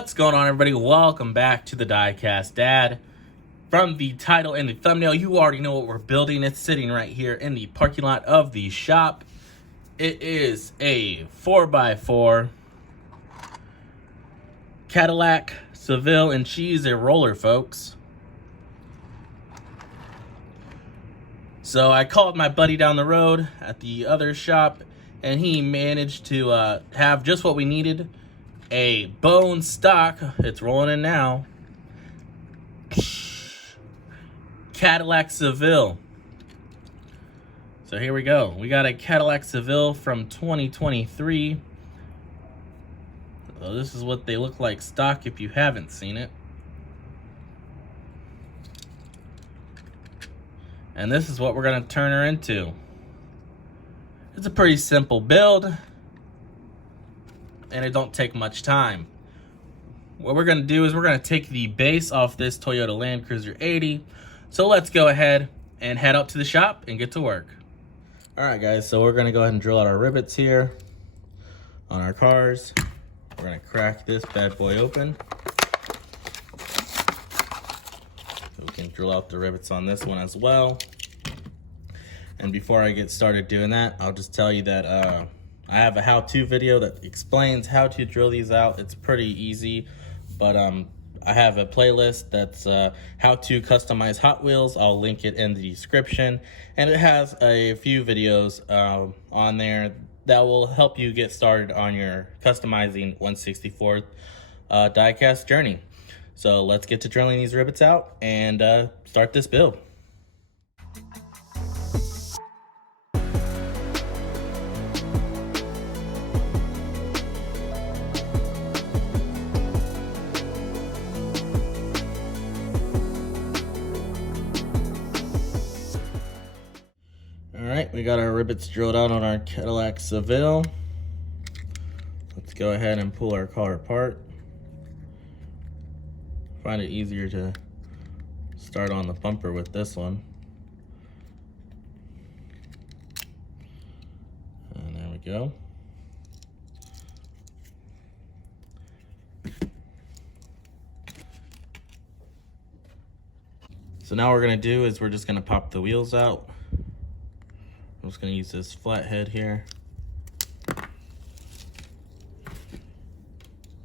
What's going on, everybody? Welcome back to the DIECAST. Dad, from the title and the thumbnail, you already know what we're building. It's sitting right here in the parking lot of the shop. It is a 4x4 Cadillac Seville, and she's a roller, folks. So I called my buddy down the road at the other shop, and he managed to have just what we needed. A bone stock, it's rolling in now, Cadillac Seville. So here we go. We got a Cadillac Seville from 2023. So this is what they look like stock if you haven't seen it. And this is what we're gonna turn her into. It's a pretty simple build, and it don't take much time. What we're gonna do is we're gonna take the base off this Toyota Land Cruiser 80. So let's go ahead and head up to the shop and get to work. All right, guys, so we're gonna go ahead and drill out our rivets here on our cars. We're gonna crack this bad boy open. We can drill out the rivets on this one as well. And before I get started doing that, I'll just tell you that I have a how-to video that explains how to drill these out. It's pretty easy, but I have a playlist that's how to customize Hot Wheels. I'll link it in the description, and it has a few videos on there that will help you get started on your customizing 1/64 diecast journey. So let's get to drilling these rivets out and start this build. All right, we got our rivets drilled out on our Cadillac Seville. Let's go ahead and pull our car apart. Find it easier to start on the bumper with this one. And there we go. So now what we're gonna do is we're just gonna pop the wheels out. I'm just gonna use this flat head here.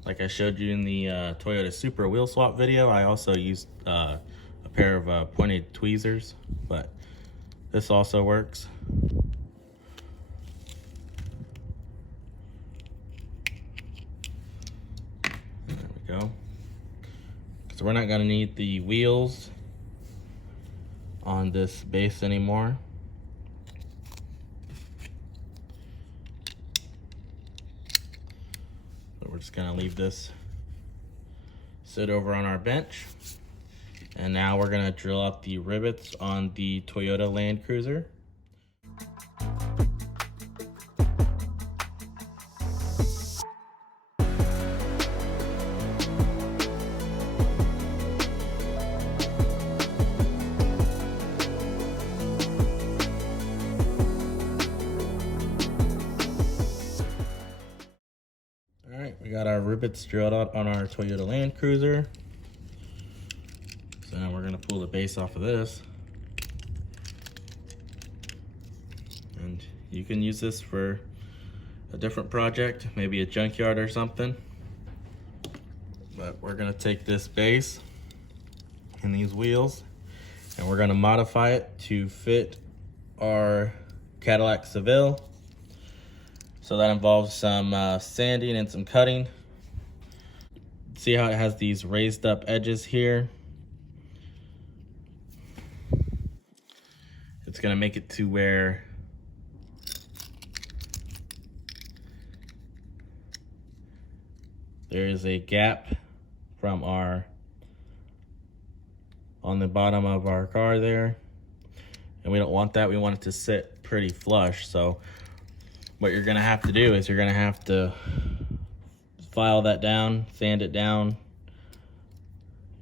Like I showed you in the Toyota Supra wheel swap video, I also used a pair of pointed tweezers, but this also works. There we go. So we're not gonna need the wheels on this base anymore. We're just gonna leave this sit over on our bench. And now we're gonna drill out the rivets on the Toyota Land Cruiser. We got our rivets drilled out on our Toyota Land Cruiser. So now we're gonna pull the base off of this. And you can use this for a different project, maybe a junkyard or something. But we're gonna take this base and these wheels, and we're gonna modify it to fit our Cadillac Seville. So that involves some sanding and some cutting. See how it has these raised up edges here? It's gonna make it to where there is a gap from on the bottom of our car there. And we don't want that, we want it to sit pretty flush. So what you're gonna have to do is you're gonna have to file that down, sand it down,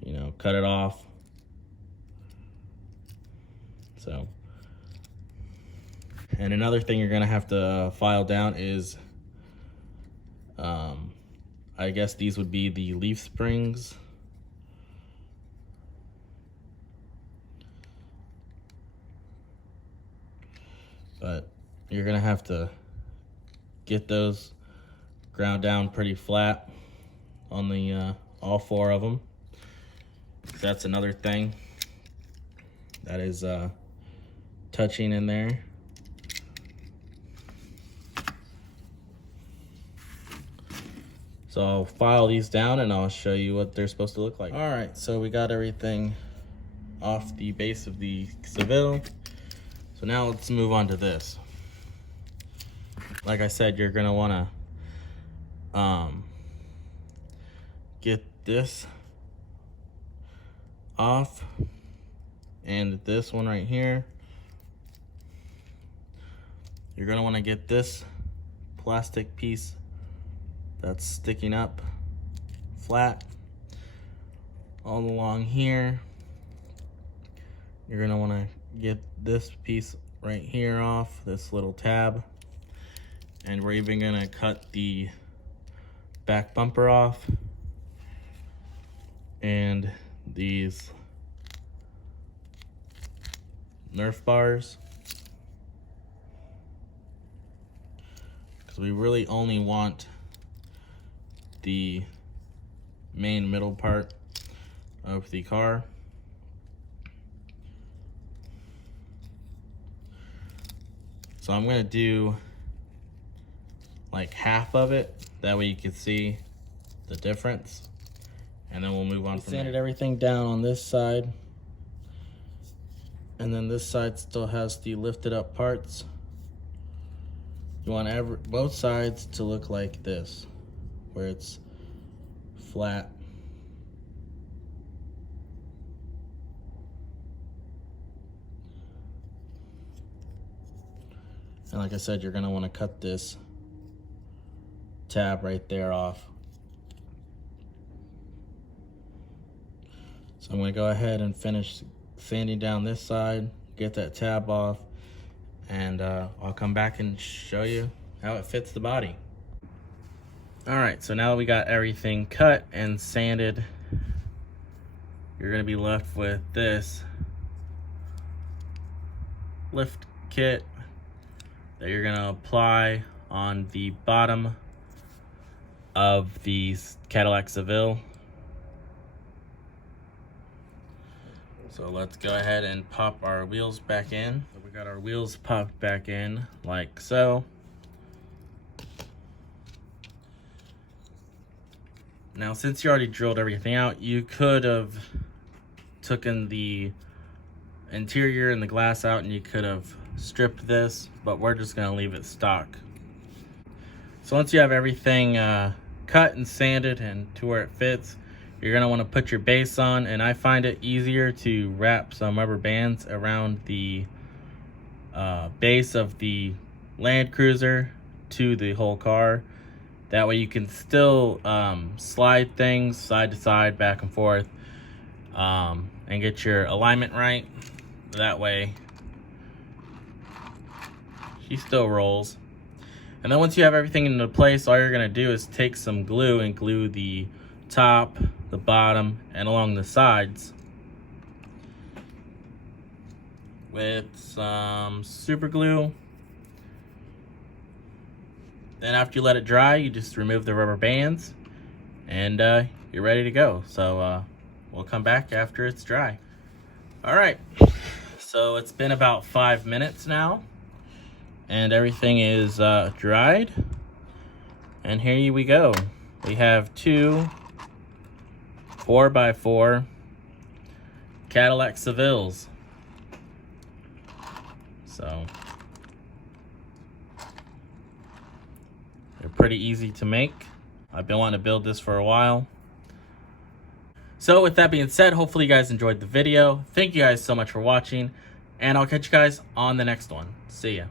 you know, cut it off. So, and another thing you're gonna have to file down is I I guess these would be the leaf springs. But you're gonna have to get those ground down pretty flat on the all four of them. That's another thing that is touching in there. So I'll file these down and I'll show you what they're supposed to look like. All right, so we got everything off the base of the Seville. So now let's move on to this. Like I said, you're gonna wanna get this off, and this one right here. You're gonna wanna get this plastic piece that's sticking up flat all along here. You're gonna wanna get this piece right here off, this little tab. And we're even gonna cut the back bumper off and these Nerf bars, because we really only want the main middle part of the car. So I'm gonna do like half of it, that way you can see the difference, and then we'll move on from there. Sanded everything down on this side, and then this side still has the lifted up parts. You want both sides to look like this, where it's flat. And like I said, you're gonna wanna cut this tab right there off. So I'm gonna go ahead and finish sanding down this side, get that tab off, and I'll come back and show you how it fits the body. All right, so now we got everything cut and sanded. You're gonna be left with this lift kit that you're gonna apply on the bottom of the Cadillac Seville. So let's go ahead and pop our wheels back in. So we got our wheels popped back in like so. Now, since you already drilled everything out, you could have taken the interior and the glass out and you could have stripped this, but we're just gonna leave it stock. So once you have everything cut and sanded and to where it fits, you're gonna wanna put your base on, and I find it easier to wrap some rubber bands around the base of the Land Cruiser to the whole car. That way you can still slide things side to side, back and forth, and get your alignment right. That way she still rolls. And then once you have everything into place, all you're gonna do is take some glue and glue the top, the bottom, and along the sides with some super glue. Then after you let it dry, you just remove the rubber bands and you're ready to go. So we'll come back after it's dry. All right, so it's been about 5 minutes now and everything is dried. And here we go. We have two 4x4 Cadillac Sevilles. So they're pretty easy to make. I've been wanting to build this for a while. So with that being said, hopefully you guys enjoyed the video. Thank you guys so much for watching, and I'll catch you guys on the next one. See ya.